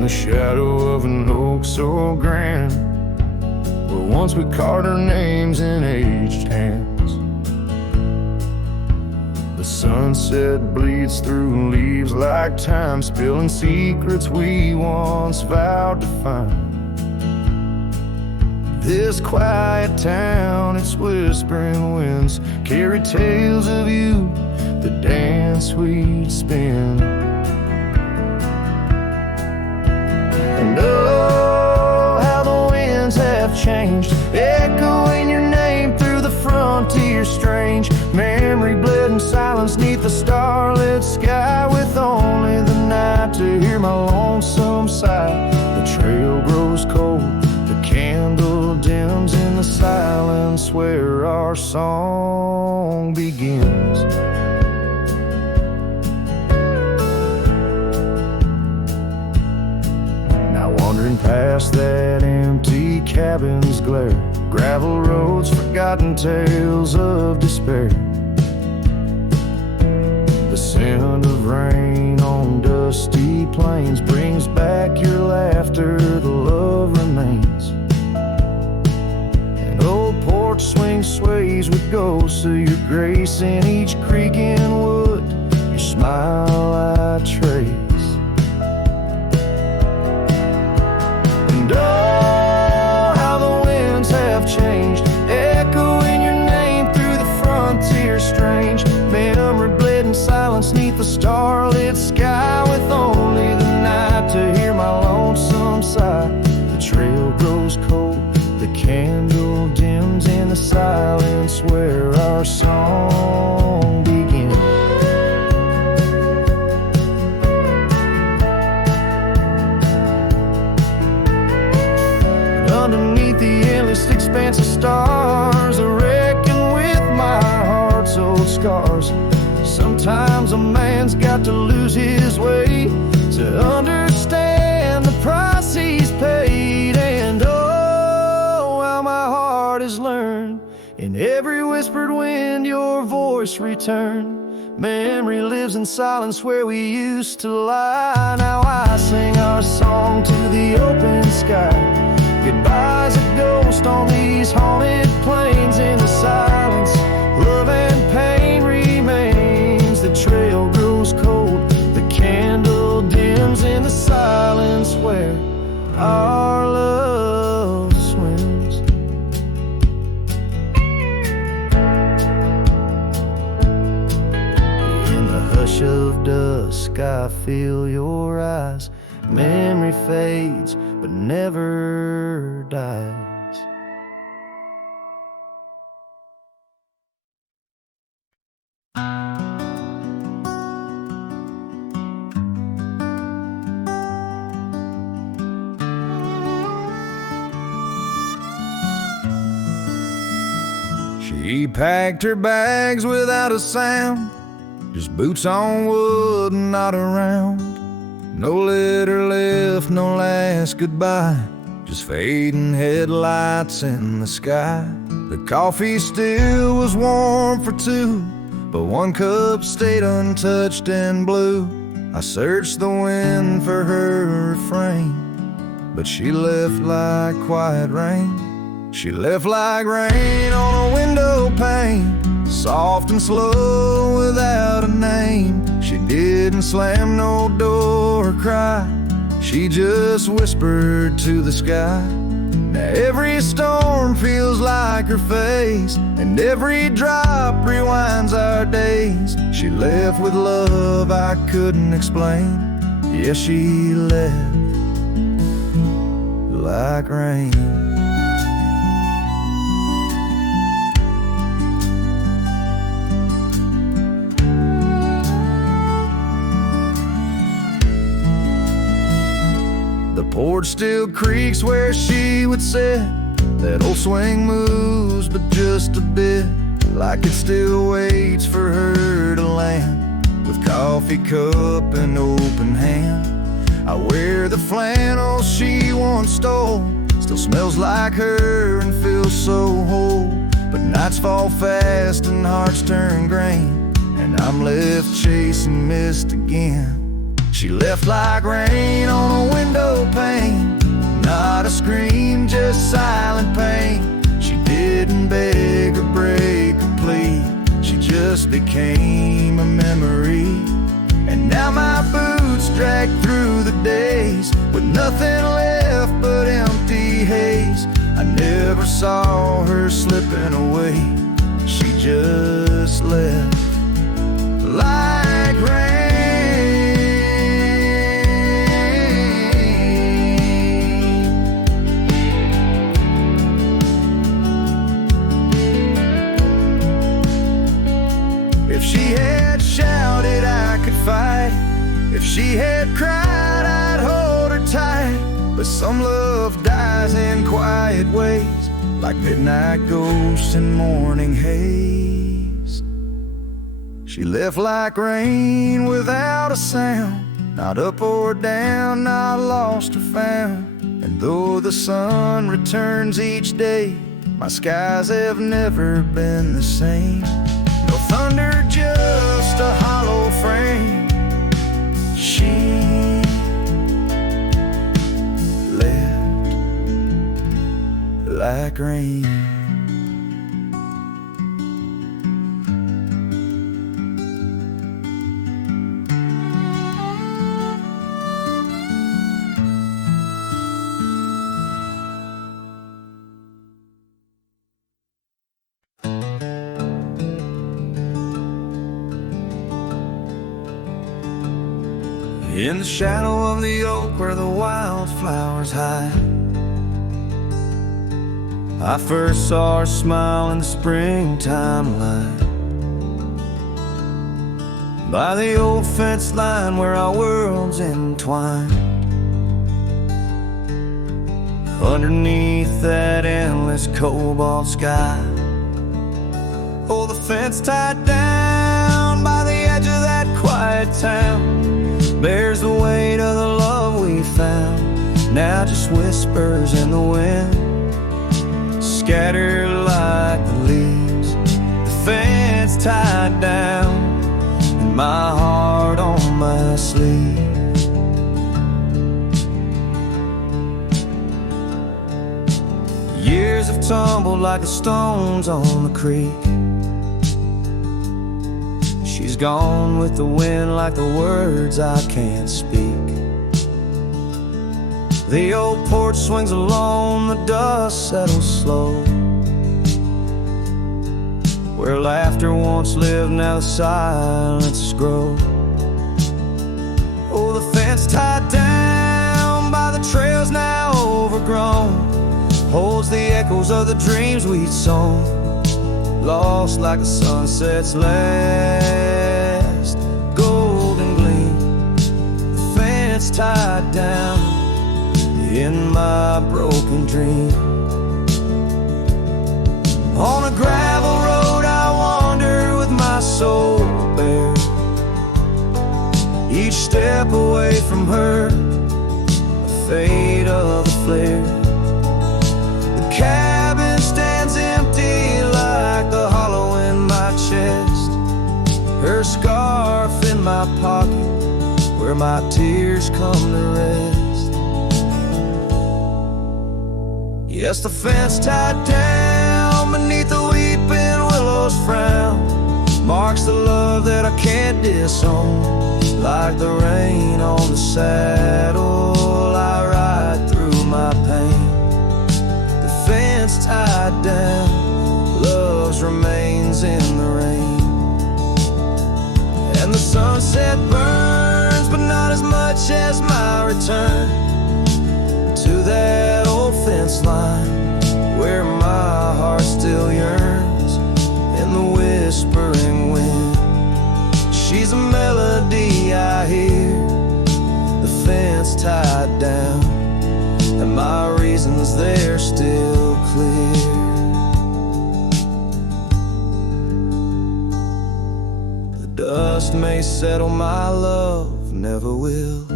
in the shadow of an oak so grand, where once we carved our names in aged hands. The sunset bleeds through leaves like time, spilling secrets we once vowed to find. This quiet town, its whispering winds carry tales of you, the dance we'd spin. And oh, how the winds have changed, echoing your name through the frontier strange. Memory bled in silence neath the starlit sky, with only the night to hear my lonesome sigh. The trail grows cold, the candle dims in the silence where our song begins. Now wandering past that empty cabin's glare, gravel roads, forgotten tales of despair. The scent of rain on dusty plains brings back your laughter, the love remains. An old porch swing sways with ghosts of your grace in each creek and wood, your smile I trace. And oh, how the winds have changed, echoing your name through the frontier strange. Memory bled in silence neath the starlit sky, with only the night to hear my lonesome sigh. The trail grows cold, the candle dims in the silence where our song begins. And underneath the endless expanse of stars, I reckon with my heart's old scars. Sometimes a man's got to lose his way to understand the price he's paid. And oh, how my heart has learned, in every whispered wind your voice returned. Memory lives in silence where we used to lie. Now I sing our song to the open sky. Goodbye's a ghost on these haunted plains. In the silence, love and pain remains. The trail grows cold, the candle dims in the silence where our love swims. In the hush of dusk I feel your eyes. Memory fades but never dies. She packed her bags without a sound, just boots on wood and not around. No letter left, no last goodbye, just fading headlights in the sky. The coffee still was warm for two, but one cup stayed untouched and blue. I searched the wind for her refrain, but she left like quiet rain. She left like rain on a window pane, soft and slow without a name. She didn't slam no door or cry, she just whispered to the sky. Now every storm feels like her face, and every drop rewinds our days. She left with love I couldn't explain. Yeah, she left like rain. The porch still creaks where she would sit. That old swing moves, but just a bit, like it still waits for her to land. With coffee cup and open hand, I wear the flannel she once stole. Still smells like her and feels so whole. But nights fall fast and hearts turn grain, and I'm left chasing mist again. She left like rain on a window silent pain. She didn't beg or break or plead. She just became a memory. And now my boots drag through the days with nothing left but empty haze. I never saw her slipping away. She just left like rain. If she had shouted, I could fight. If she had cried, I'd hold her tight. But some love dies in quiet ways, like midnight ghosts in morning haze. She left like rain without a sound, not up or down, not lost or found. And though the sun returns each day, my skies have never been the same. No thunder, just a hollow frame. She left like rain. In the shadow of the oak where the wildflowers hide, I first saw her smile in the springtime light. By the old fence line where our worlds entwine, underneath that endless cobalt sky. Oh, the fence tied down by the edge of that quiet town bears the weight of the love we found. Now just whispers in the wind, scattered like the leaves. The fence tied down, and my heart on my sleeve. Years have tumbled like the stones on the creek. She's gone with the wind like the words I can't speak. The old porch swings alone, the dust settles slow. Where laughter once lived, now the silences grow. Oh, the fence tied down by the trails now overgrown holds the echoes of the dreams we'd sown, lost like the sunset's last golden gleam. The fence tied down in my broken dream. On a gravel road I wander with my soul bare, each step away from her, the fate of the flare. The cabin stands empty like the hollow in my chest, her scarf in my pocket where my tears come to rest. Yes, the fence tied down beneath the weeping willow's frown marks the love that I can't disown. Like the rain on the saddle, I ride through my pain. The fence tied down, love's remains in the rain. And the sunset burns, but not as much as my return to that old fence line where my heart still yearns in the whispering wind. She's a melody I hear, the fence tied down, and my reasons they're still clear. The dust may settle, my love never will.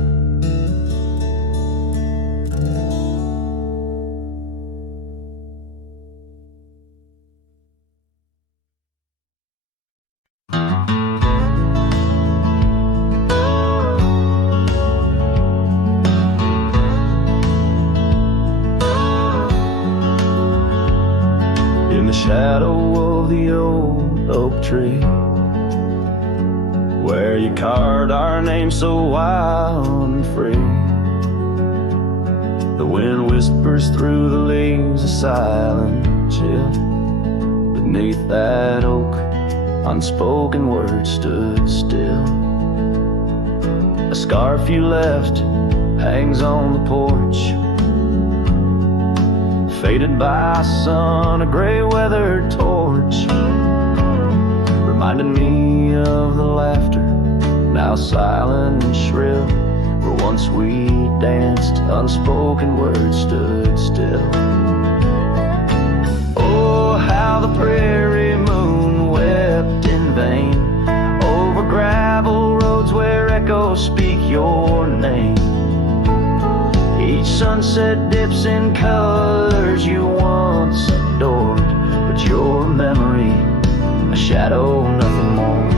shadow of the old oak tree, where you carved our name so wild and free. The wind whispers through the leaves, a silent chill. Beneath that oak, unspoken words stood still. A scarf you left hangs on the porch, faded by sun, a gray weathered torch, reminding me of the laughter, now silent and shrill, where once we danced, unspoken words stood still. Oh, how the prairie moon wept in vain over gravel roads where echoes speak your name. Each sunset dips in colors you once adored, but your memory, a shadow, nothing more.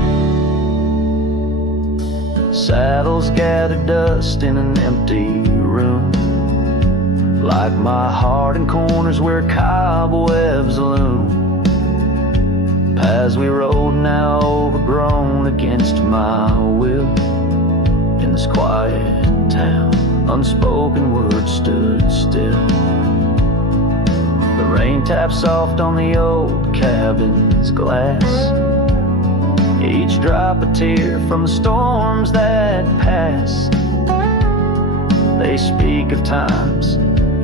Saddles gather dust in an empty room, like my heart in corners where cobwebs loom. Paths we rode now overgrown against my will. In this quiet town, unspoken words stood still. The rain taps soft on the old cabin's glass, each drop a tear from the storms that pass. They speak of times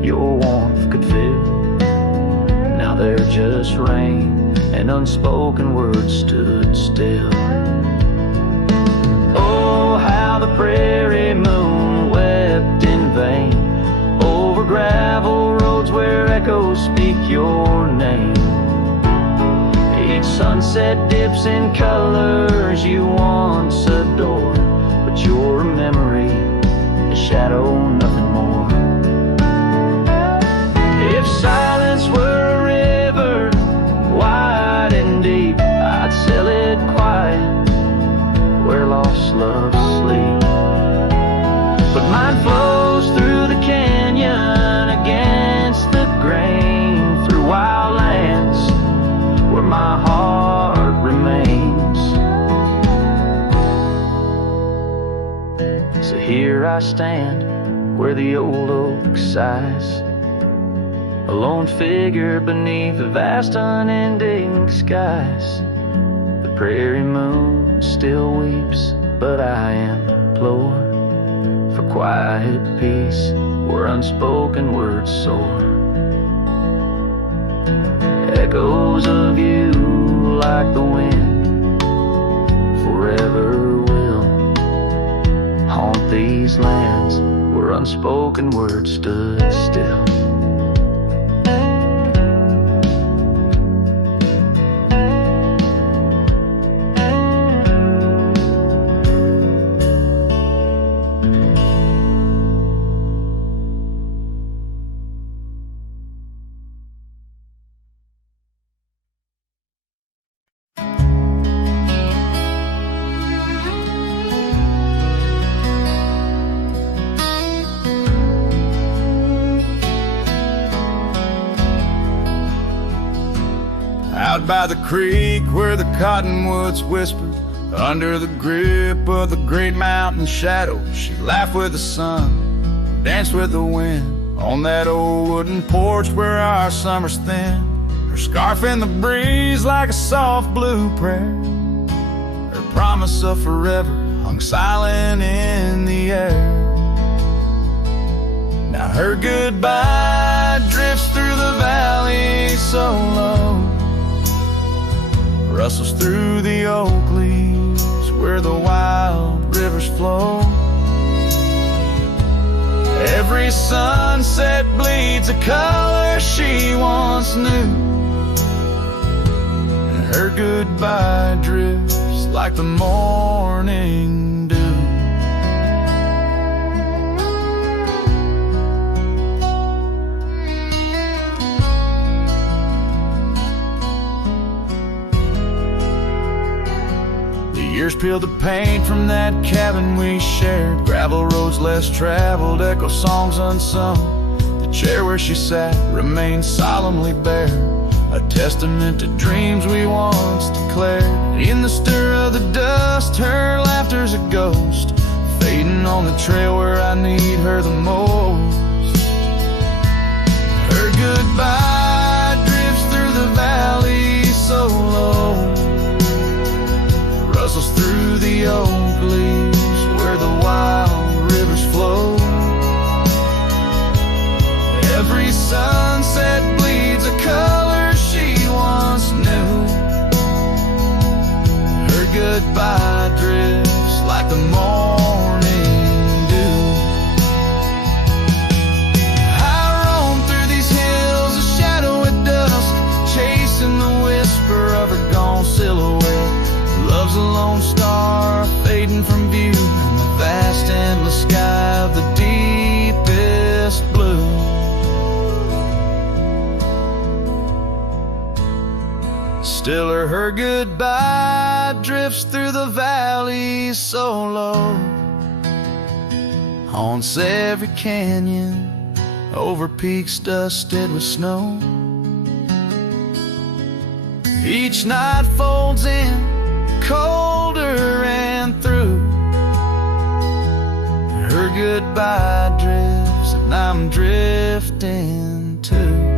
your warmth could fill. Now they're just rain, and unspoken words stood still. Oh, how the prairie moon wept in vain over gravel roads where echoes speak your name. Each sunset dips in colors you once adored, but your memory, a shadow, nothing more. If silence were a river, wide and deep, I'd sail it quiet where lost loves sleep. But mine flows through the canyon against the grain, through wild lands where my heart remains. So here I stand where the old oak sighs, a lone figure beneath the vast unending skies. The prairie moon still weeps, but I implore for quiet peace where unspoken words soar. Echoes of you like the wind forever will haunt these lands where unspoken words stood still. Out by the creek where the cottonwoods whispered, under the grip of the great mountain shadow, she laughed with the sun, danced with the wind, on that old wooden porch where our summers thin. Her scarf in the breeze like a soft blue prayer, her promise of forever hung silent in the air. Now her goodbye drifts through the valley so low, rustles through the oak leaves where the wild rivers flow. Every sunset bleeds a color she once knew, and her goodbye drifts like the morning dew. Years peeled the paint from that cabin we shared, gravel roads less traveled, echo songs unsung. The chair where she sat remained solemnly bare, a testament to dreams we once declared. In the stir of the dust, her laughter's a ghost, fading on the trail where I need her the most. Her goodbye drifts through the valley so low, rustles through the oak leaves where the wild rivers flow. Every sunset bleeds a color she once knew. Her goodbye drifts like the morning dew. I roam through these hills, a shadow at dusk, chasing the whisper of her gone silhouette. Love's a lone star fading from view in the vast endless sky of the deepest blue. Still her goodbye drifts through the valley so low, haunts every canyon, over peaks dusted with snow. Each night folds in colder and through. Her goodbye drifts and I'm drifting too.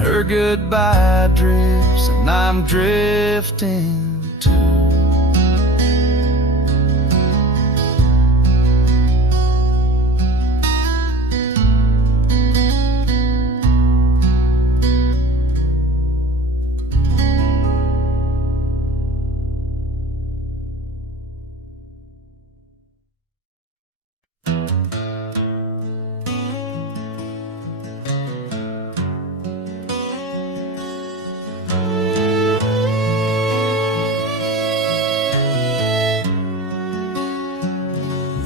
Her goodbye drifts and I'm drifting too.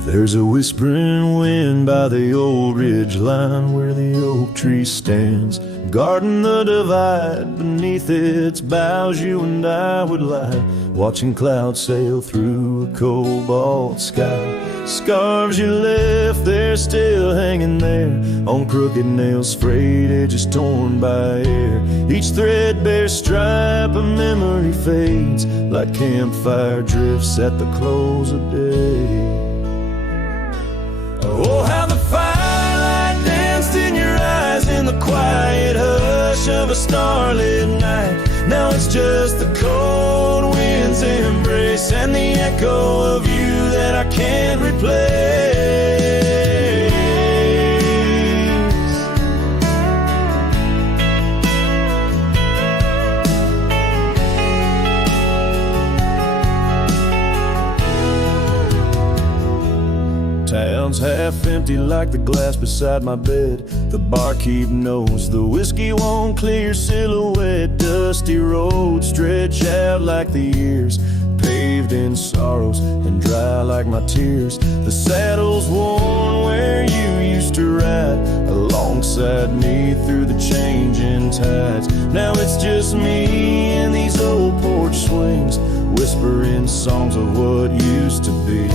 There's a whispering wind by the old ridge line where the oak tree stands, guarding the divide. Beneath its boughs you and I would lie, watching clouds sail through a cobalt sky. Scarves you left there still hanging there, on crooked nails, frayed edges torn by air. Each threadbare stripe of memory fades like campfire drifts at the close of day. Oh, how the firelight danced in your eyes in the quiet hush of a starlit night. Now it's just the cold wind's embrace and the echo of you that I can't replace. Town's half empty like the glass beside my bed. The barkeep knows the whiskey won't clear your silhouette. Dusty roads stretch out like the years, paved in sorrows and dry like my tears. The saddle's worn where you used to ride alongside me through the changing tides. Now it's just me and these old porch swings, whispering songs of what used to be.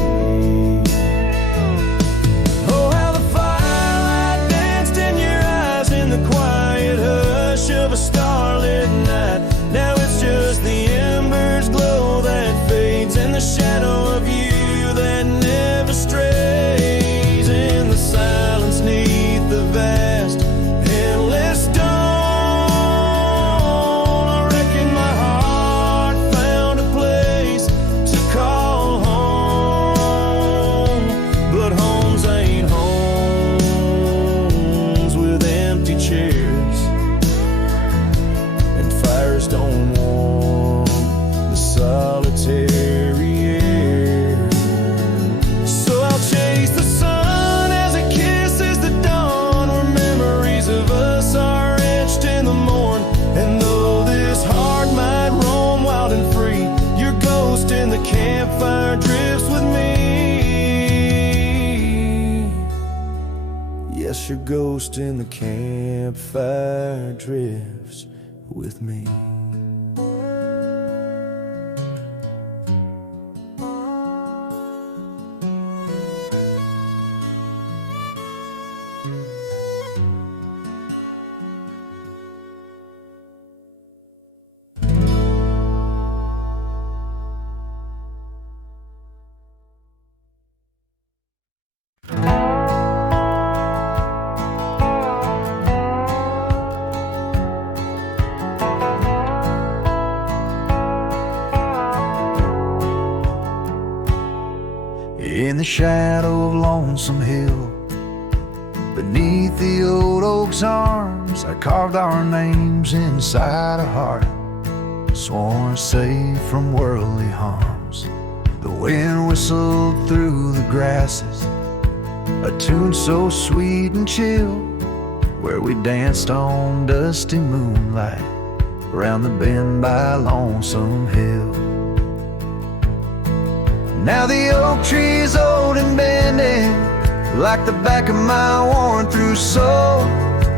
The quiet hush of a starlit night. Now it's just the embers glow that fades and the shadow of you that never strays. In the silence neath the vast endless dawn, I reckon my heart found a place to call home. But homes ain't homes with empty chairs, and fires don't warm the solitary air. So I'll chase the sun as it kisses the dawn, where memories of us are etched in the morn. And though this heart might roam wild and free, your ghost in the campfire drifts with me. Yes, your ghost in the campfire drifts with me. shadow of Lonesome Hill. Beneath the old oak's arms, I carved our names inside a heart, sworn safe from worldly harms. The wind whistled through the grasses, a tune so sweet and chill, where we danced on dusty moonlight around the bend by Lonesome Hill. Now the oak tree's old and bending, like the back of my worn-through soul,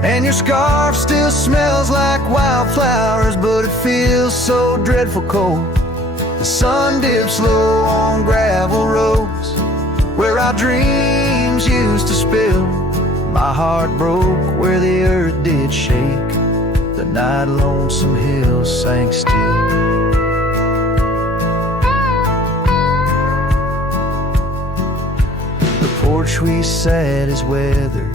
and your scarf still smells like wildflowers, but it feels so dreadful cold. The sun dips low on gravel roads where our dreams used to spill. My heart broke where the earth did shake the night Lonesome Hill sank still. Porch we sat is weathered,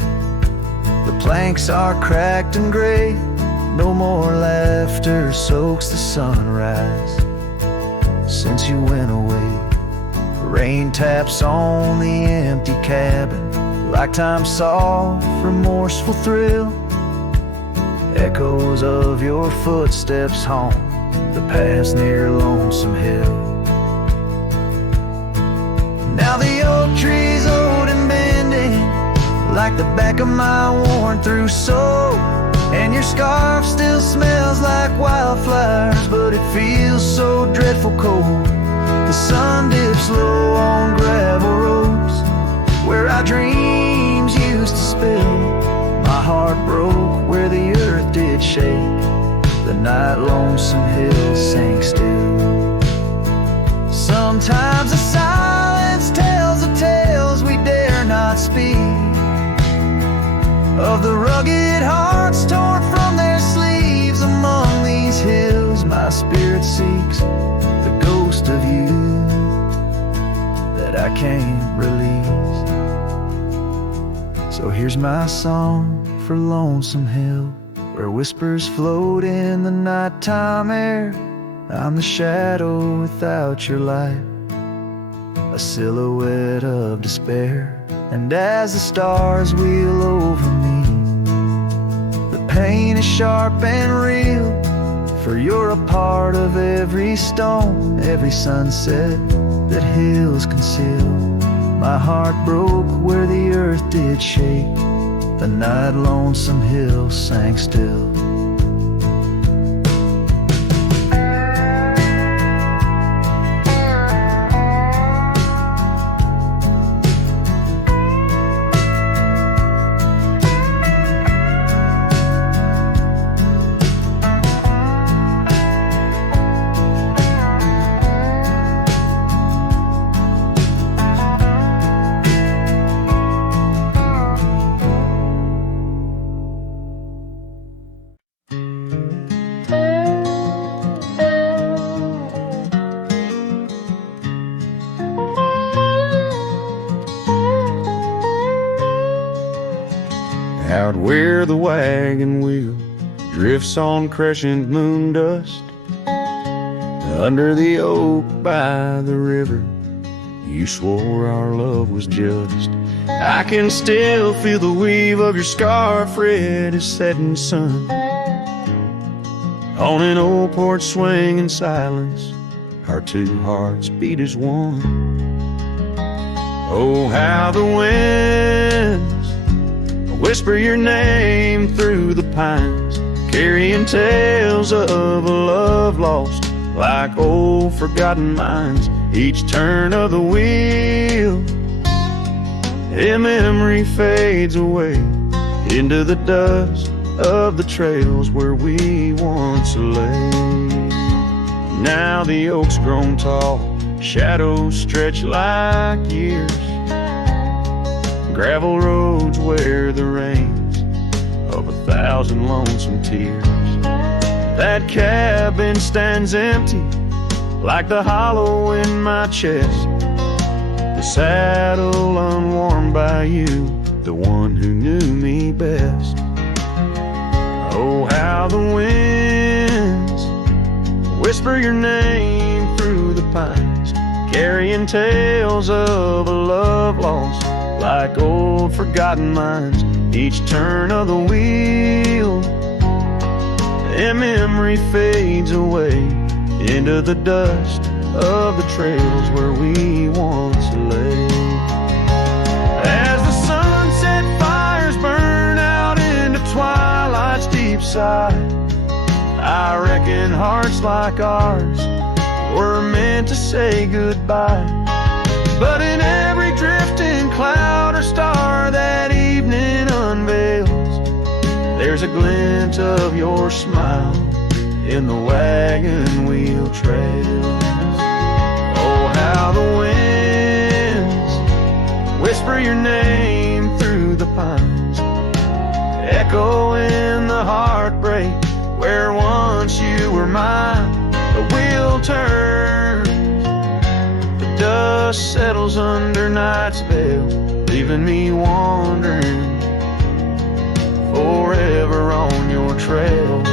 the planks are cracked and gray. No more laughter soaks the sunrise since you went away. Rain taps on the empty cabin like time's soft, remorseful thrill. Echoes of your footsteps haunt the paths near Lonesome Hill. Now the oak tree's old and bending, like the back of my worn-through soul, and your scarf still smells like wildflowers, but it feels so dreadful cold. The sun dips low on gravel roads where our dreams used to spill. My heart broke where the earth did shake the night Lonesome Hill sank still. Sometimes the silence tells of tales we dare not speak, of the rugged hearts torn from their sleeves. Among these hills my spirit seeks the ghost of you that I can't release. So here's my song for Lonesome Hill, where whispers float in the nighttime air. I'm the shadow without your light, a silhouette of despair. And as the stars wheel over me, the pain is sharp and real, for you're a part of every stone, every sunset that hills conceal. My heart broke where the earth did shake the night Lonesome Hill sank still. Out where the wagon wheel drifts on crescent moon dust, under the oak by the river, you swore our love was just. I can still feel the weave of your scarf red as setting sun. On an old porch swing in silence, our two hearts beat as one. Oh, how the winds whisper your name through the pines, carrying tales of a love lost like old forgotten mines. Each turn of the wheel, a memory fades away into the dust of the trails where we once lay. Now the oak's grown tall, shadows stretch like years, gravel roads wear the rains of 1,000 lonesome tears. That cabin stands empty like the hollow in my chest, the saddle unworn by you, the one who knew me best. Oh, how the winds whisper your name through the pines, carrying tales of a love lost like old forgotten mines. Each turn of the wheel, a memory fades away into the dust of the trails where we once lay. As the sunset fires burn out into twilight's deep side, I reckon hearts like ours were meant to say goodbye. But in every drifting cloud or star that evening unveils, there's a glint of your smile in the wagon wheel trails. Oh, how the winds whisper your name through the pines, echo in the heartbreak where once you were mine. The wheel turns, the dust settles under night's veil, leaving me wandering forever on your trail,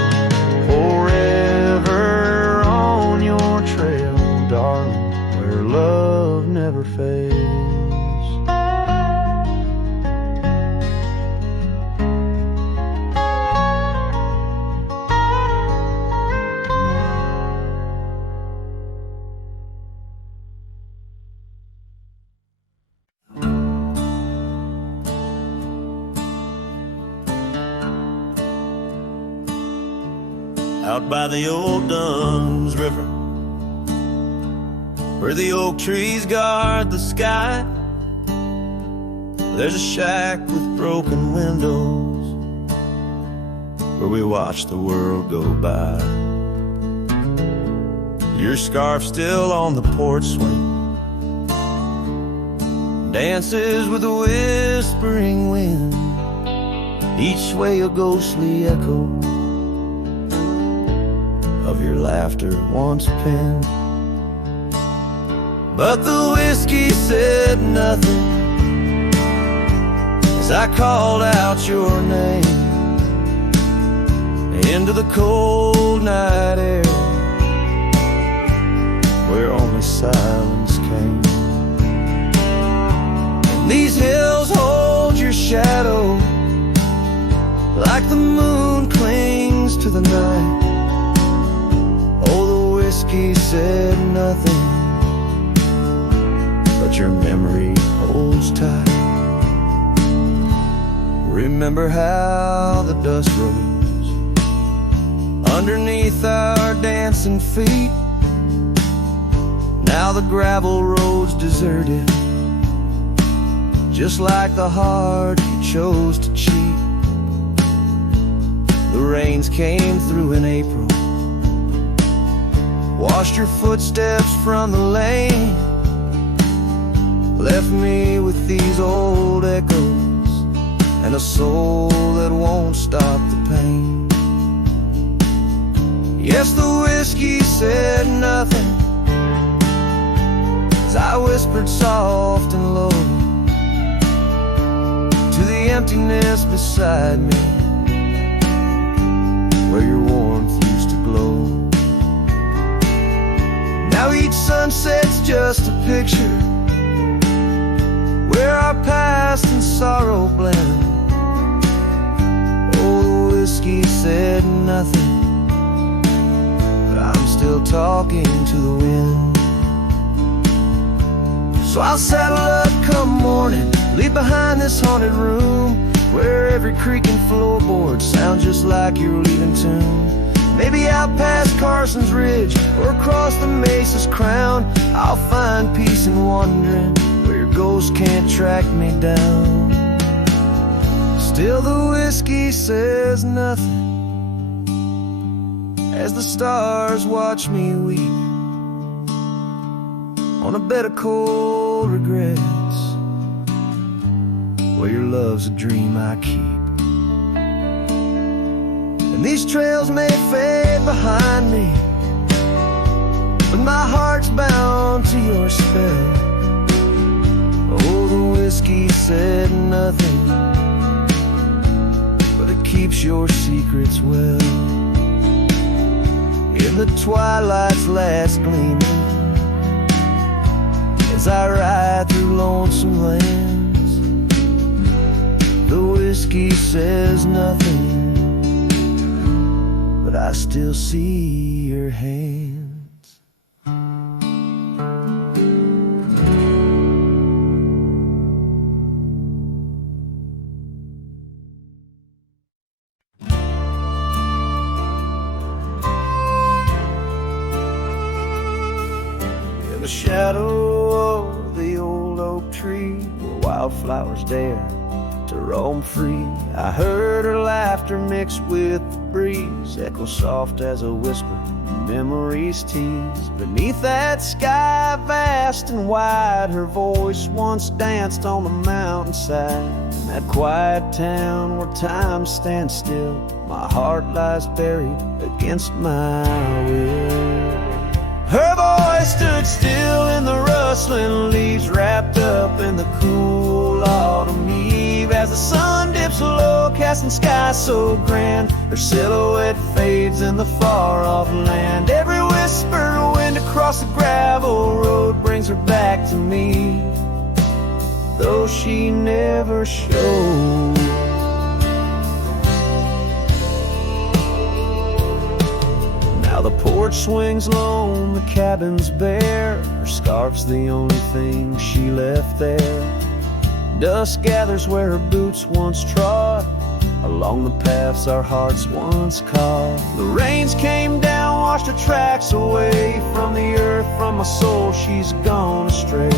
forever on your trail, darling, where love never fails. Out by the old Dunn's River, where the oak trees guard the sky, there's a shack with broken windows where we watch the world go by. Your scarf still on the porch swing, dances with the whispering wind, each way a ghostly echo of your laughter once penned. But the whiskey said nothing as I called out your name into the cold night air where only silence came. And these hills hold your shadow like the moon clings to the night. Oh, the whiskey said nothing, but your memory holds tight. Remember how the dust rose underneath our dancing feet. Now the gravel road's deserted, just like the heart you chose to cheat. The rains came through in April, washed your footsteps from the lane, left me with these old echoes and a soul that won't stop the pain. Yes, the whiskey said nothing as I whispered soft and low to the emptiness beside me where your warmth used to glow. Now each sunset's just a picture where our past and sorrow blend. Oh, the whiskey said nothing, but I'm still talking to the wind. So I'll saddle up come morning, leave behind this haunted room where every creaking floorboard sounds just like you're leaving tune. Maybe out past Carson's Ridge or across the Mesa's crown, I'll find peace in wandering where your ghost can't track me down. Still the whiskey says nothing as the stars watch me weep on a bed of cold regrets where your love's a dream I keep. And these trails may fade behind me, but my heart's bound to your spell. Oh, the whiskey said nothing, but it keeps your secrets well. In the twilight's last gleaming, as I ride through lonesome lands. The whiskey says nothing, but I still see your hands. In the shadow of the old oak tree, where wildflowers dare to roam free, I heard her laughter mixed with the breeze, echo soft as a whisper, memories tease. Beneath that sky vast and wide, her voice once danced on the mountainside. In that quiet town where time stands still, my heart lies buried against my will. Her voice stood still in the rustling leaves, wrapped up in the cool autumn eve. As the sun dips low, casting skies so grand, her silhouette fades in the far-off land. Every whisper wind across the gravel road brings her back to me, though she never showed. Now the porch swings lone, the cabin's bare, her scarf's the only thing she left there. Dust gathers where her boots once trod, along the paths our hearts once caught. The rains came down, washed her tracks away from the earth, from my soul she's gone astray.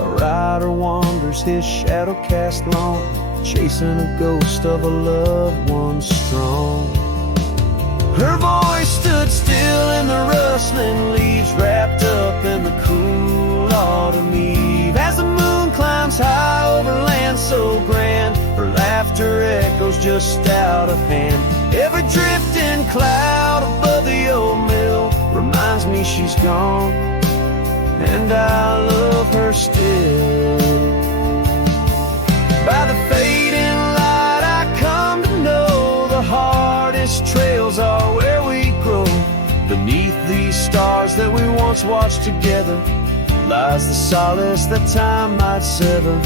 A rider wanders, his shadow cast long, chasing a ghost of a loved one strong. Her voice stood still in the rustling leaves, wrapped up in the cool autumn eve. As the moon climbs high over land so grand, her laughter echoes just out of hand. Every drifting cloud above the old mill reminds me she's gone, and I love her still. By the fading light I come to know the hardest trails are where we grow. Beneath these stars that we once watched together lies the solace that time might sever.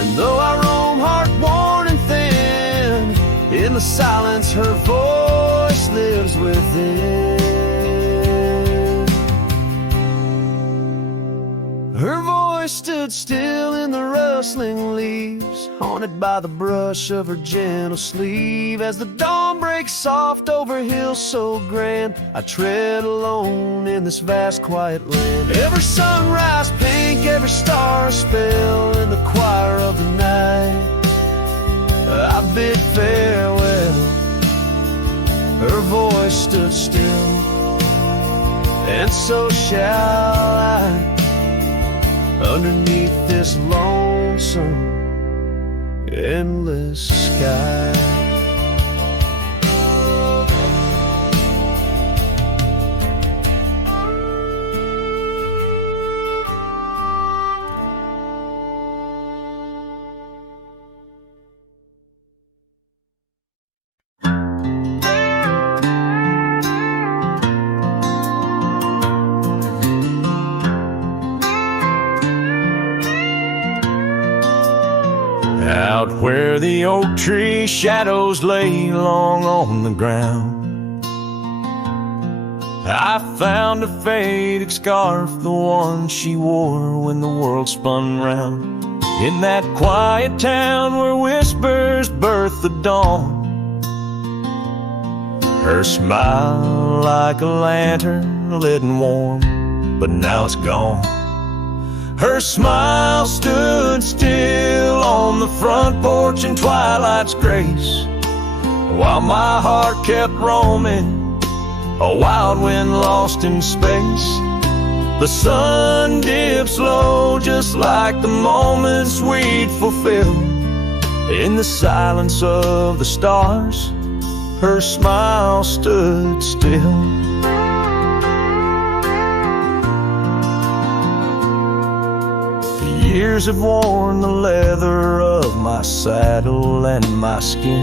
And though I roam heart-worn and thin, in the silence her voice lives within. Her voice stood still in the rustling leaves, haunted by the brush of her gentle sleeve. As the dawn breaks soft over hills so grand, I tread alone in this vast quiet land. Every sunrise pink, every star a spell, in the choir of the night I bid farewell. Her voice stood still, and so shall I, underneath this lonesome, endless sky. Out where the oak tree shadows lay long on the ground, I found a faded scarf, the one she wore when the world spun round. In that quiet town where whispers birth the dawn, her smile like a lantern lit and warm, but now it's gone. Her smile stood still on the front porch in twilight's grace, while my heart kept roaming, a wild wind lost in space. The sun dips low just like the moments we'd fulfill. In the silence of the stars, her smile stood still. Years have worn the leather of my saddle and my skin.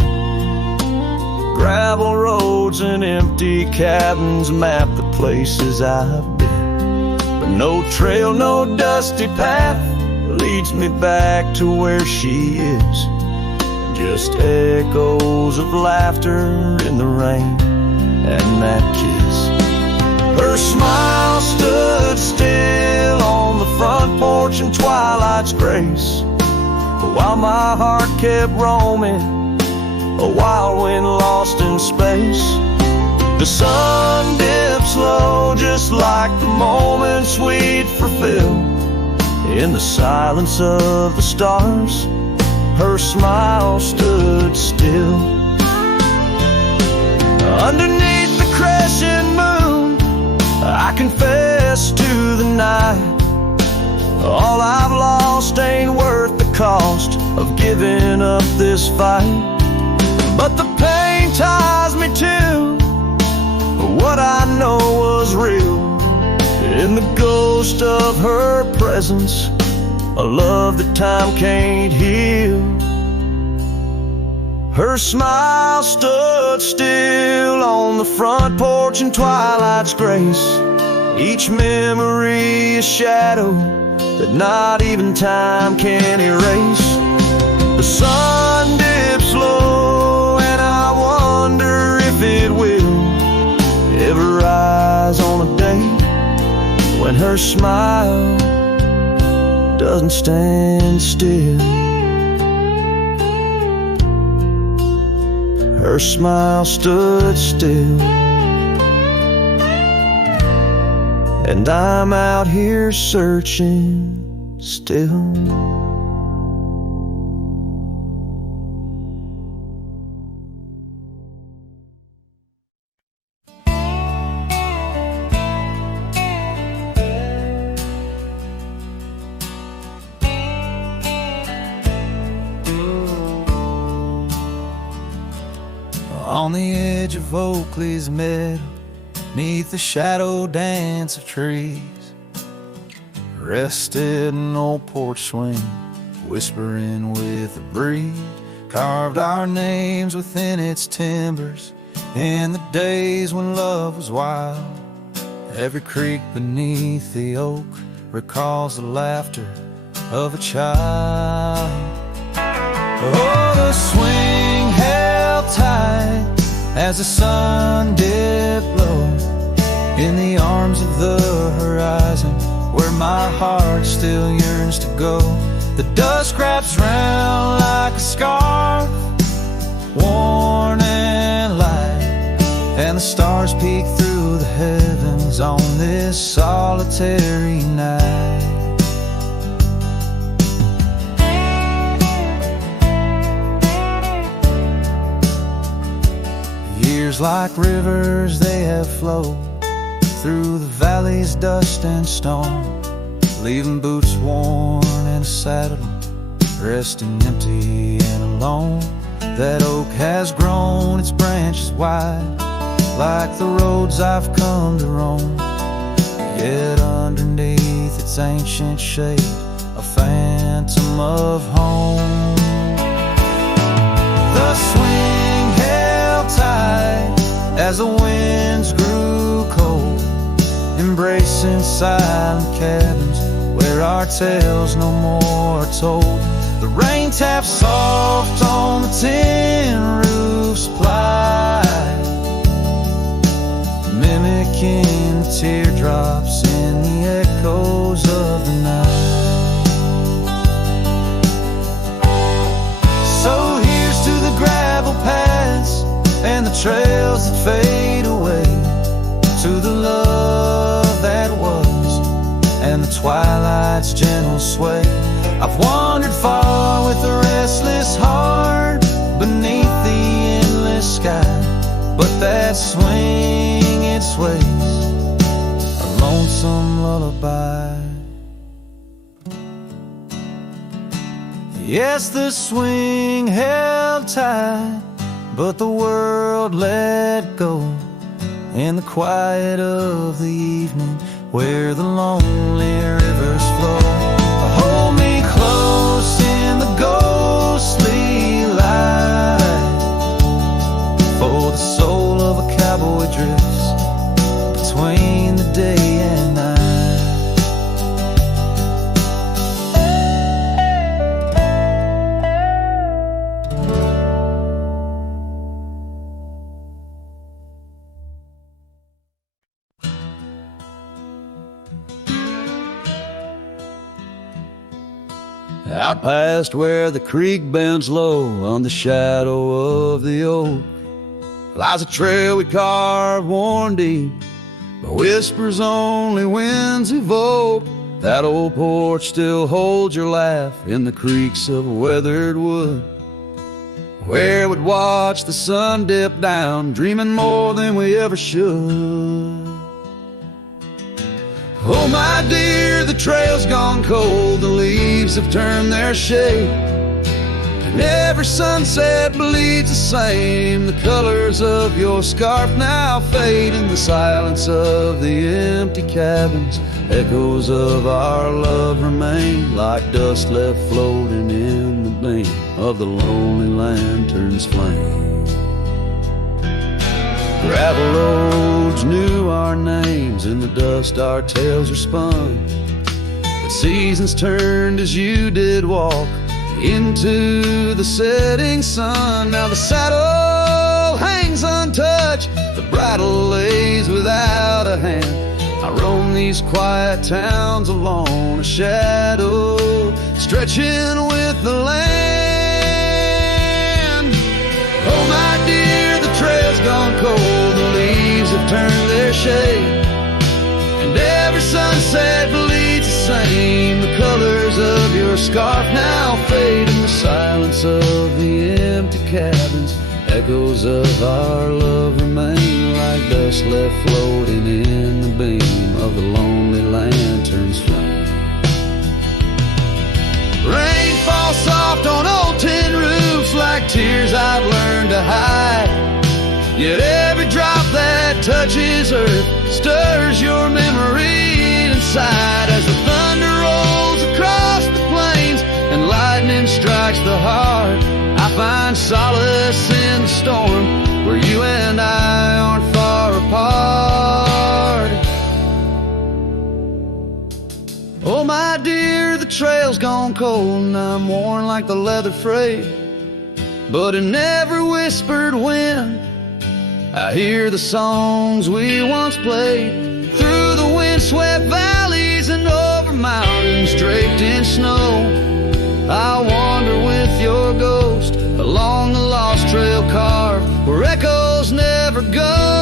Gravel roads and empty cabins map the places I've been. But No trail, no dusty path leads me back to where she is. Just echoes of laughter in the rain and that kiss. Her smile stood still on the front porch in twilight's grace, while my heart kept roaming, a wild wind lost in space. The sun dips low just like the moments we'd fulfill. In the silence of the stars, her smile stood still. Underneath the crescent moon, I confess to the night, all I've lost ain't worth the cost of giving up this fight. But the pain ties me to what I know was real, in the ghost of her presence, a love that time can't heal. Her smile stood still on the front porch in twilight's grace, each memory a shadow that not even time can erase. The sun dips low and I wonder if it will ever rise on a day when her smile doesn't stand still. Her smile stood still, and I'm out here searching still. On the edge of Oakley's meadow, neath the shadow dance of trees, rested an old porch swing, whispering with the breeze. Carved our names within its timbers in the days when love was wild. Every creek beneath the oak recalls the laughter of a child. Oh, the swing held tight as the sun dipped low in the arms of the horizon, where my heart still yearns to go. The dust wraps round like a scarf, worn and light, and the stars peek through the heavens on this solitary night. Years like rivers they have flowed through the valley's dust and stone, leaving boots worn and a saddle, resting empty and alone. That oak has grown its branches wide, like the roads I've come to roam. Yet underneath its ancient shade, a phantom of home. The swing held tight as the winds grew cold, embracing silent cabins where our tales no more are told. The rain taps soft on the tin roof's ply, mimicking the teardrops in the echoes of the night. So here's to the gravel paths and the trails that fade away, to the love that was and the twilight's gentle sway. I've wandered far with a restless heart beneath the endless sky, but that swing it sways, a lonesome lullaby. Yes, the swing held tight, but the world let go in the quiet of the evening, where the lonely rivers flow. Hold me close in the ghostly light, for the soul of a cowboy drifts between the day and night. out past where the creek bends low on the shadow of the oak, lies a trail we carved worn deep, but whispers only winds evoke. That old porch still holds your laugh in the creaks of weathered wood, where we'd watch the sun dip down, dreaming more than we ever should. Oh my dear, the trail's gone cold, the leaves have turned their shade, and every sunset bleeds the same. The colors of your scarf now fade in the silence of the empty cabins. Echoes of our love remain like dust left floating in the beam of the lonely lantern's flame. Gravel roads knew our names, in the dust our tales are spun, but seasons turned as you did walk into the setting sun. Now the saddle hangs untouched, the bridle lays without a hand. I roam these quiet towns alone, a shadow stretching with the land. Oh my dear, the trail's gone cold, the leaves have turned their shade, and every sunset bleeds the same. The colors of your scarf now fade in the silence of the empty cabins. Echoes of our love remain like dust left floating in the beam of the lonely lantern's flame. Rain falls soft on old tin roofs like tears I've learned to hide, yet every drop that touches earth stirs your memory inside. As the thunder rolls across the plains and lightning strikes the heart, I find solace in the storm where you and I aren't far apart. Oh my dear, the trail's gone cold and I'm worn like the leather freight, but in every whispered wind I hear the songs we once played. Through the windswept valleys and over mountains draped in snow, I'll wander with your ghost along the lost trail carved where echoes never go.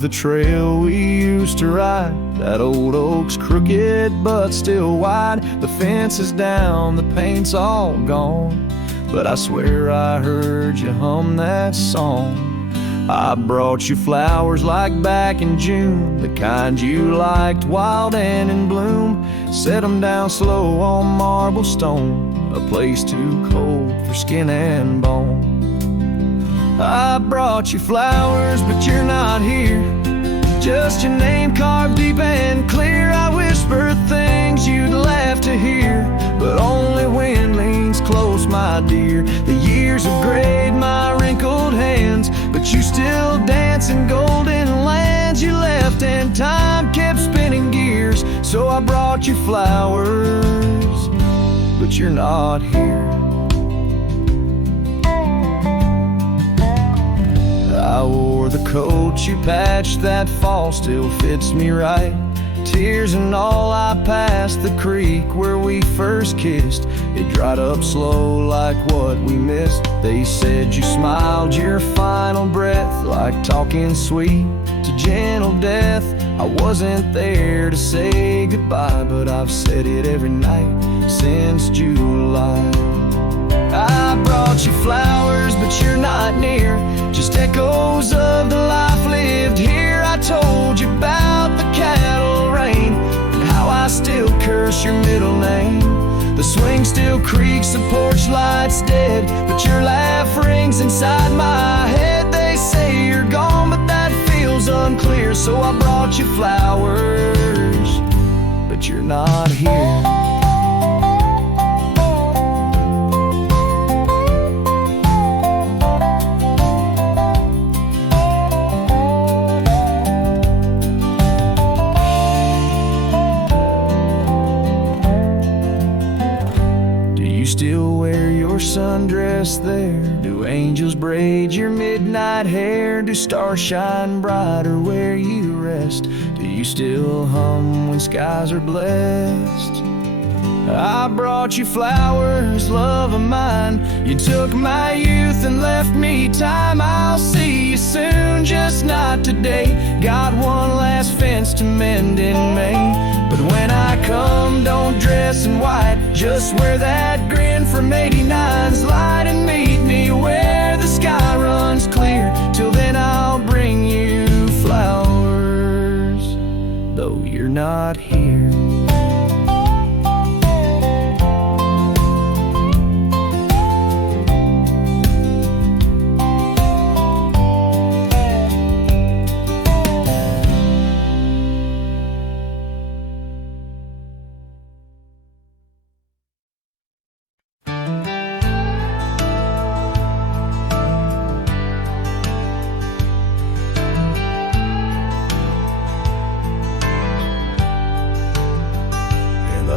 The trail we used to ride, that old oak's crooked but still wide. The fence is down, the paint's all gone, but I swear I heard you hum that song. I brought you flowers like back in June, the kind you liked, wild and in bloom. Set them down slow on marble stone, a place too cold for skin and bone. I brought you flowers, but you're not here, just your name carved deep and clear. I whisper things you'd laugh to hear, but only when leans close, my dear. The years have grayed my wrinkled hands, but you still dance in golden lands you left, and time kept spinning gears. So I brought you flowers, but you're not here. I wore the coat you patched that fall, still fits me right. Tears and all, I passed the creek where we first kissed. It dried up slow like what we missed. They said you smiled your final breath, like talking sweet to gentle death. I wasn't there to say goodbye, but I've said it every night since July. I brought you flowers, but you're not near, just echoes of the life lived here. I told you about the cattle rain and how I still curse The swing still creaks, the porch light's dead, but your laugh rings inside my head. They say you're gone, but that feels unclear, so I brought you flowers, but you're not here. Still wear your sundress there? Do angels braid your midnight hair? Do stars shine brighter where you rest? Do you still hum when skies are blessed? I brought you flowers, love of mine. You took my youth and left me time. I'll see you soon, just not today. Got one last fence to mend in May. But when I come, don't dress in white. Just wear that grin from 89's light and meet me where the sky runs clear. Till then I'll bring you flowers, though you're not here.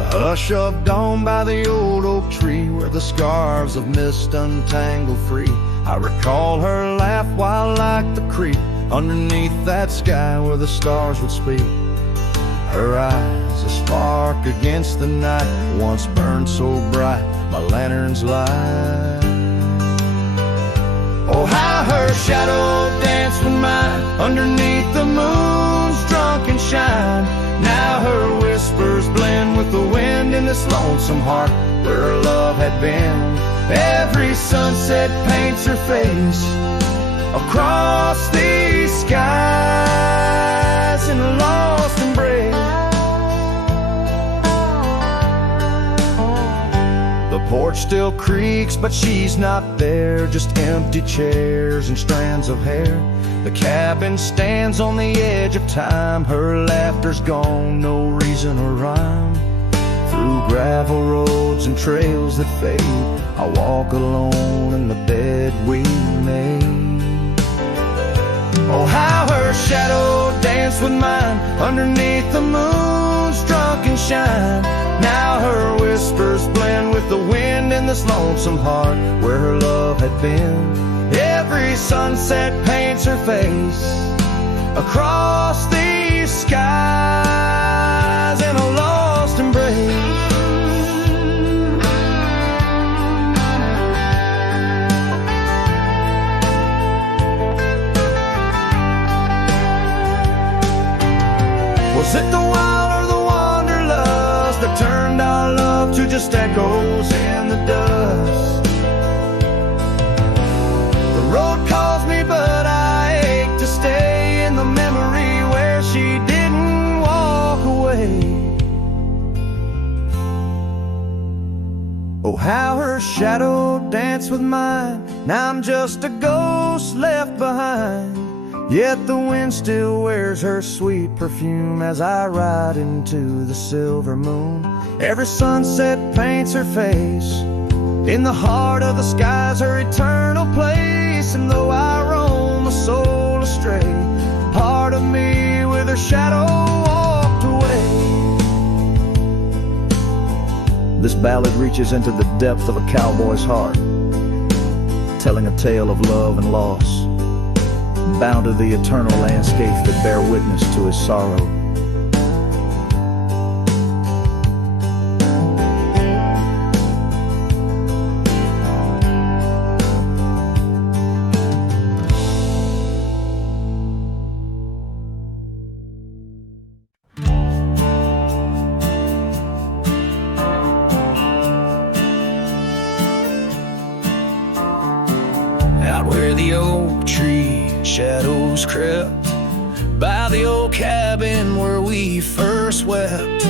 Hush of dawn by the old oak tree, where the scarves of mist untangle free, I recall her laugh while like the creek underneath that sky where the stars would speak. Her eyes a spark against the night, once burned so bright my lantern's light. Oh, how her shadow danced with mine underneath the moon's drunken shine. Now her whispers blend with the wind in this lonesome heart where her love had been. Every sunset paints her face across these skies in a lost embrace. The porch still creaks, but she's not there, just empty chairs and strands of hair. The cabin stands on the edge of time, her laughter's gone, no reason or rhyme. Through gravel roads and trails that fade, I walk alone in the bed we made. Oh, how her shadow danced with mine underneath the moon's drunken shine. Now her whispers blend with the wind in this lonesome heart where her love had been. Every sunset paints her face across these skies in a lost embrace. Was it the wild or the wanderlust that turned our love to just echoes in the dust? The road calls me, but I ache to stay in the memory where she didn't walk away. Oh, how her shadow danced with mine. Now I'm just a ghost left behind, yet the wind still wears her sweet perfume as I ride into the silver moon. Every sunset paints her face in the heart of the skies, her eternal place. And though I roam a soul astray, part of me with her shadow walked away. This ballad reaches into the depth of a cowboy's heart, telling a tale of love and loss, bound to the eternal landscapes that bear witness to his sorrow. Out where the oak tree shadows crept by the old cabin where we first wept,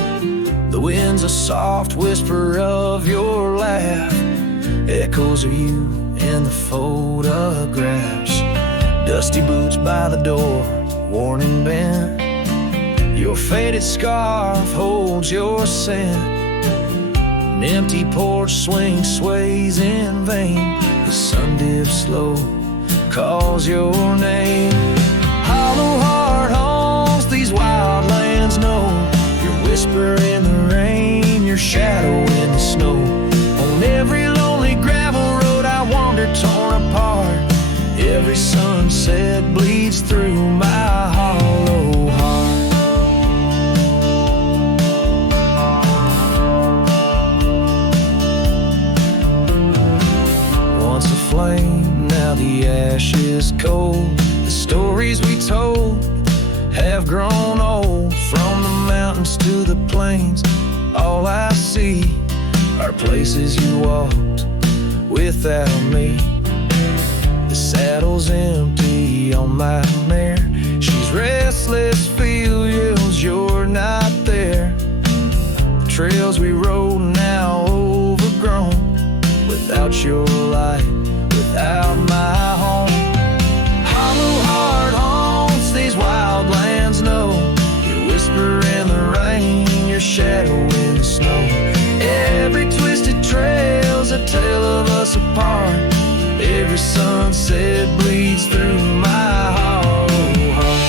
The wind's a soft whisper of your laugh, echoes of you in the photographs. Dusty boots by the door, worn and bent. Your faded scarf holds your scent. An empty porch swing sways in vain. The sun dips slow, calls your name. Hollow heart haunts these wild lands know. Your whisper in the rain, your shadow in the snow. On every lonely gravel road I wander torn apart. Every sunset bleeds through my hollow heart. Once a flame, now the ash is cold. The stories we told have grown old. From the mountains to the plains, all I see are places you walked without me. The saddle's empty on my mare. She's restless, feels you're not there. The trails we rode now overgrown. Without your light, without my home. Hollow heart haunts these wild lands know. Your whisper in the rain, your shadow in the snow. Every twisted trail's a tale of us apart. Every sunset bleeds through my hollow heart.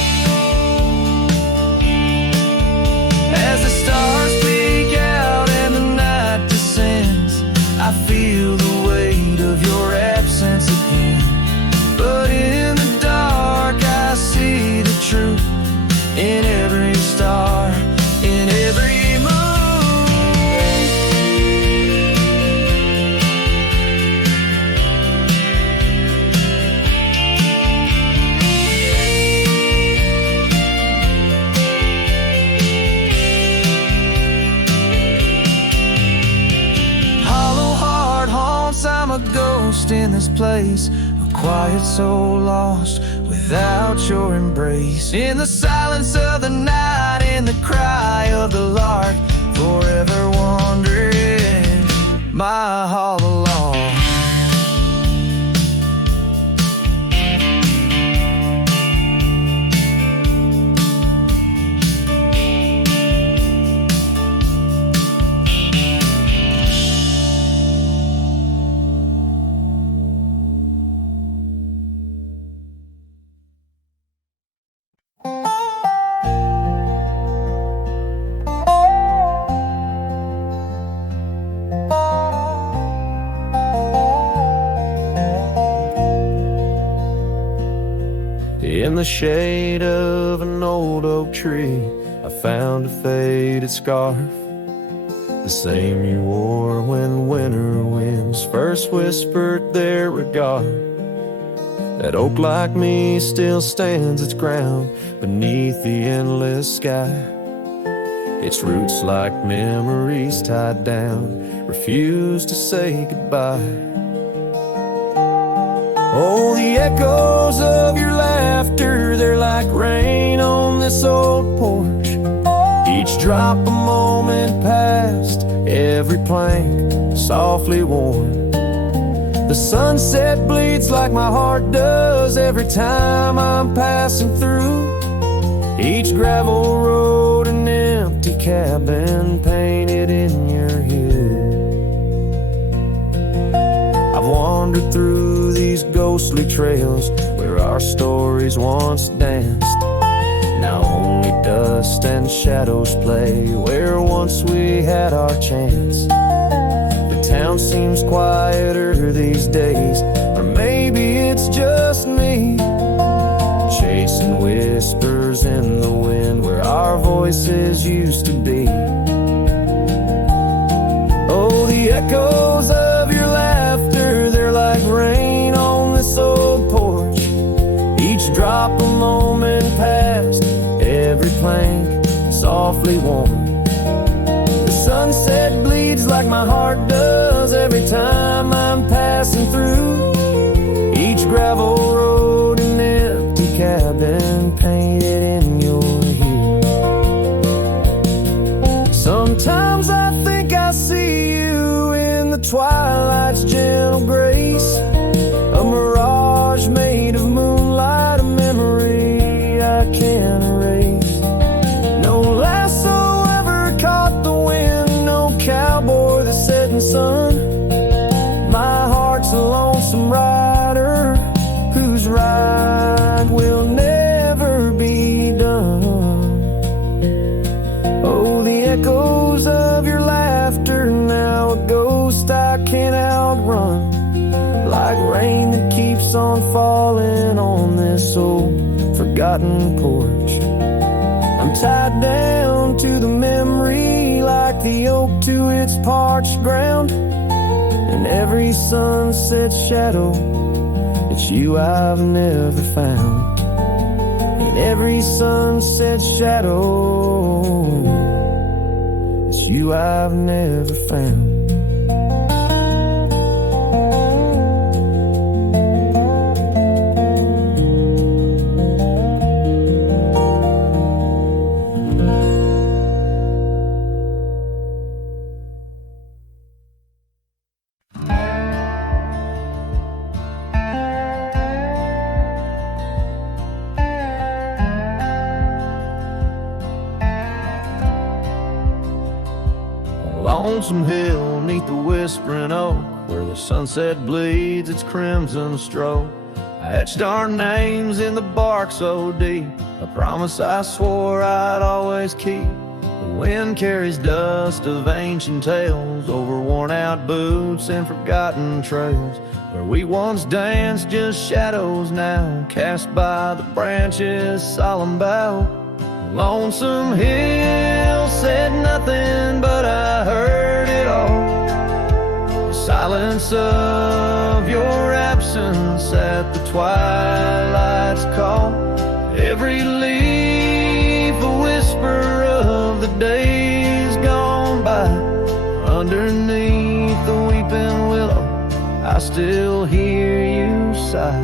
As the stars peek out and the night descends, I feel the weight of your absence again. But in the dark I see the truth in every star, in every ghost in this place, a quiet soul lost without your embrace. In the silence of the night, in the cry of the lark, forever wandering my hollow log. In the shade of an old oak tree, I found a faded scarf, the same you wore when winter winds first whispered their regard. That oak like me still stands its ground beneath the endless sky. Its roots like memories tied down, refuse to say goodbye. Oh, the echoes of your laughter, they're like rain on this old porch. Each drop a moment past, every plank softly worn. The sunset bleeds like my heart does every time I'm passing through. Each gravel road, an empty cabin painted in your hue. I've wandered through these ghostly trails where our stories once danced. Now only dust and shadows play where once we had our chance. The town seems quieter these days, or maybe it's just me, chasing whispers in the wind where our voices used to be. Oh, the echoes of your laughter, they're like rain on this old porch. Each drop a moment past, every plank softly worn. The sunset bleeds like my heart does every time I'm passing through. Each gravel road, an empty cabin painted in your hue. Sometimes on falling on this old forgotten porch. I'm tied down to the memory like the oak to its parched ground. In every sunset shadow, it's you I've never found. In every sunset shadow, it's you I've never found. Lonesome hill neath the whispering oak, where the sunset bleeds its crimson stroke. I etched our names in the bark so deep, a promise I swore I'd always keep. The wind carries dust of ancient tales over worn out boots and forgotten trails. Where we once danced, just shadows now, cast by the branches' solemn bough. Lonesome hill said nothing, but I heard it all. The silence of your absence at the twilight's call. Every leaf a whisper of the days gone by. Underneath the weeping willow, I still hear you sigh.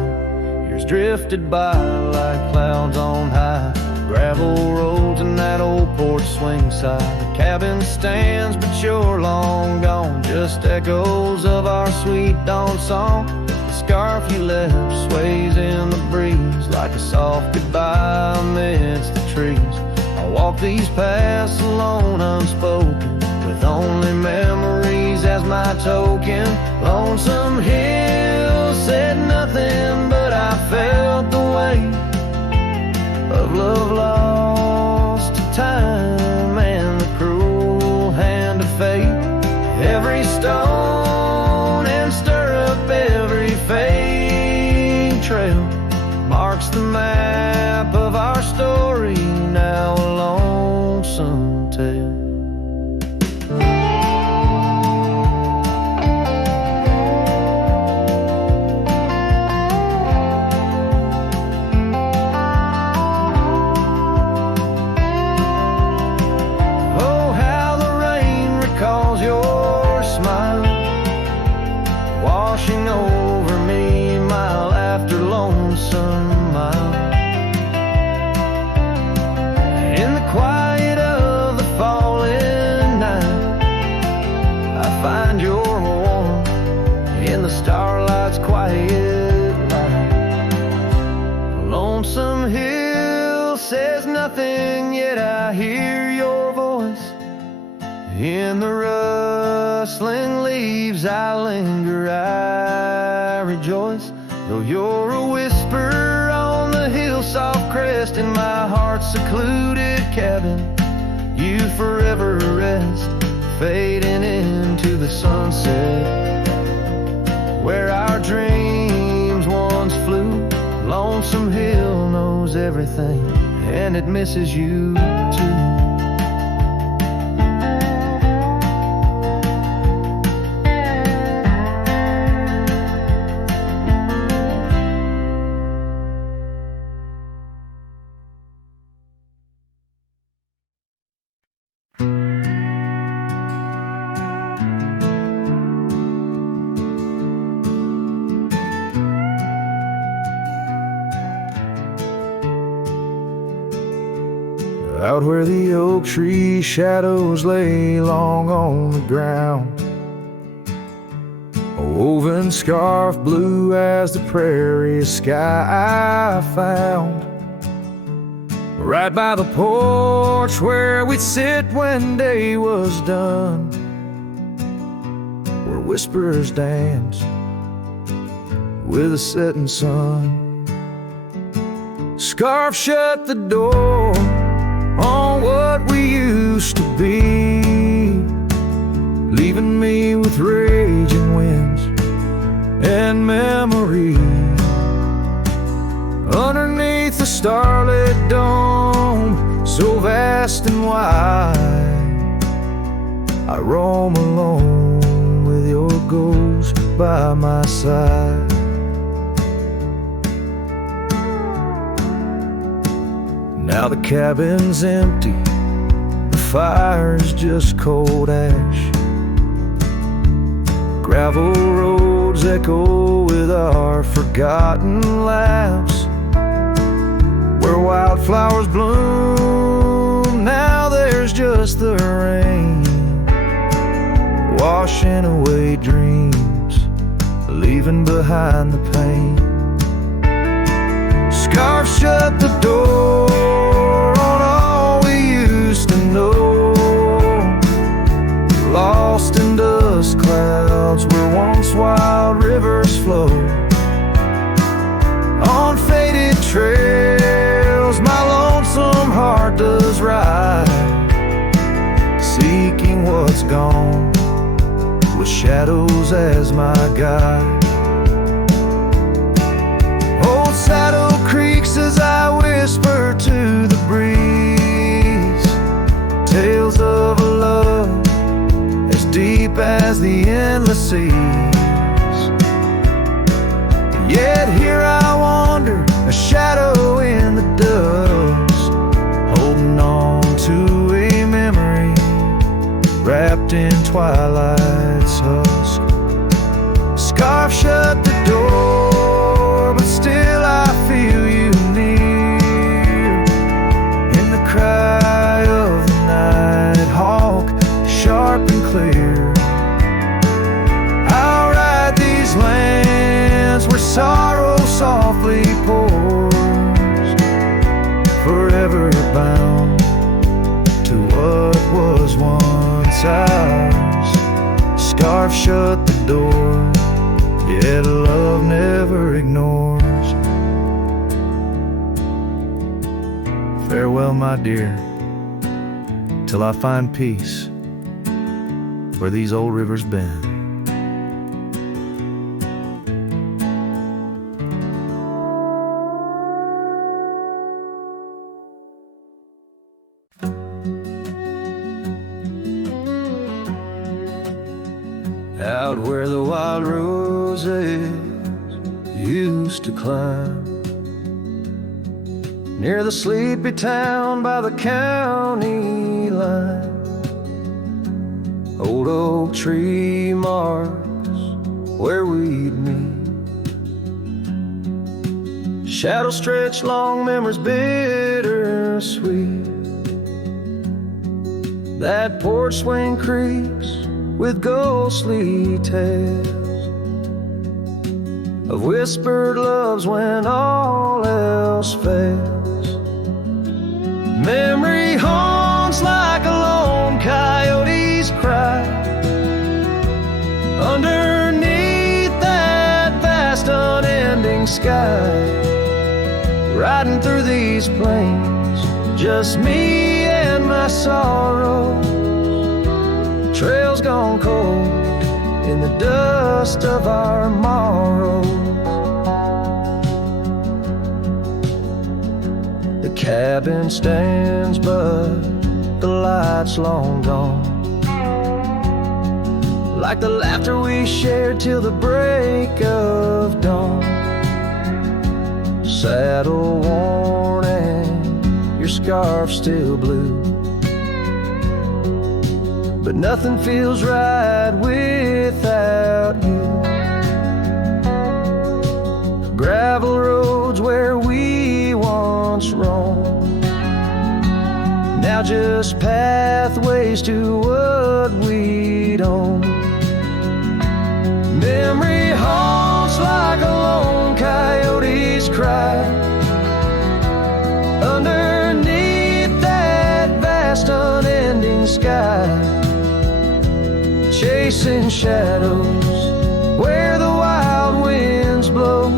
Years drifted by like clouds on high. Gravel roads and that old porch swing side. The cabin stands, but you're long gone. Just echoes of our sweet dawn song. The scarf you left sways in the breeze like a soft goodbye amidst the trees. I walk these paths alone, unspoken, with only memories as my token. Lonesome hill said nothing, but I felt the weight of love lost to time and the cruel hand of fate. Every stone and stirrup, every fading trail marks the map of our story, now a lonesome tale. Washing over me mile after lonesome mile. In the quiet of the falling night, I find your warmth in the starlight's quiet light. Lonesome hill says nothing, yet I hear your voice. In the rustling leaves I linger, I rejoice. Though you're a whisper on the hill's soft crest, in my heart's secluded cabin, you forever rest, fading into the sunset. Where our dreams once flew, Lonesome Hill knows everything, and it misses you too. Out where the oak tree shadows lay long on the ground, a woven scarf blue as the prairie sky I found. Right by the porch where we'd sit when day was done, where whispers dance with the setting sun. Scarf shut the door on what we used to be, leaving me with raging winds and memories. starlit dome, so vast and wide, I roam alone with your ghost by my side. Now the cabin's empty, the fire's just cold ash. Gravel roads echo with our forgotten laughs. Where wildflowers bloom, now there's just the rain, washing away dreams, leaving behind the pain. Scarf shut the door on all we used to know, lost in dust clouds where once wild rivers flow. On faded trails my lonesome heart does ride, seeking what's gone with shadows as my guide. Old saddle creaks as I whisper to the breeze, tales of a love as deep as the endless seas. Yet here I wander, a shadow in the dust, holding on to a memory wrapped in twilight's husk. Scarf shut the door, but still I feel you near, in the cry of the night hawk, sharp and clear. I'll ride these lands where sorrow softly pours, forever bound to what was once ours. Scarf shut the door, yet love never ignores. Farewell, my dear, till I find peace where these old rivers bend. Out where the wild roses used to climb, near the sleepy town by the county line, old oak tree marks where we'd meet. Shadows stretch long, memories bittersweet. That porch swing creaks with ghostly tales of whispered loves when all else fails. Memory haunts like a lone coyote's cry underneath that vast unending sky. Riding through these plains, just me and my sorrow. Trails gone cold in the dust of our morrows. The cabin stands, but the light's long gone, like the laughter we shared till the break of dawn. Saddle worn and your scarf still blue, but nothing feels right without you. Gravel roads where we once roamed, now just pathways to what we'd own. Memory haunts like a lone coyote's cry underneath that vast unending sky. Chasing shadows where the wild winds blow,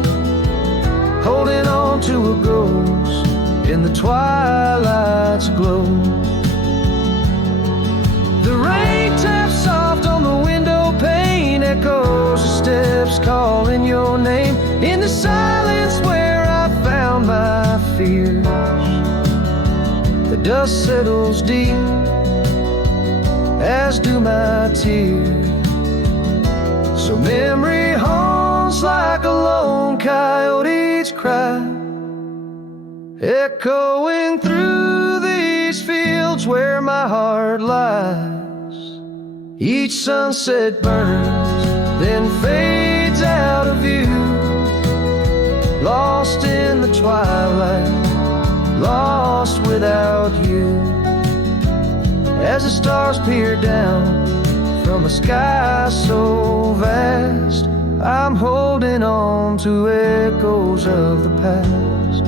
holding on to a ghost in the twilight's glow. The rain taps soft on the window pane, echoes of steps calling your name in the silence where I found my fears. The dust settles deep, as do my tears. So memory haunts like a lone coyote's cry, echoing through these fields where my heart lies. Each sunset burns, then fades out of view, lost in the twilight, lost without you. As the stars peer down from a sky so vast, I'm holding on to echoes of the past.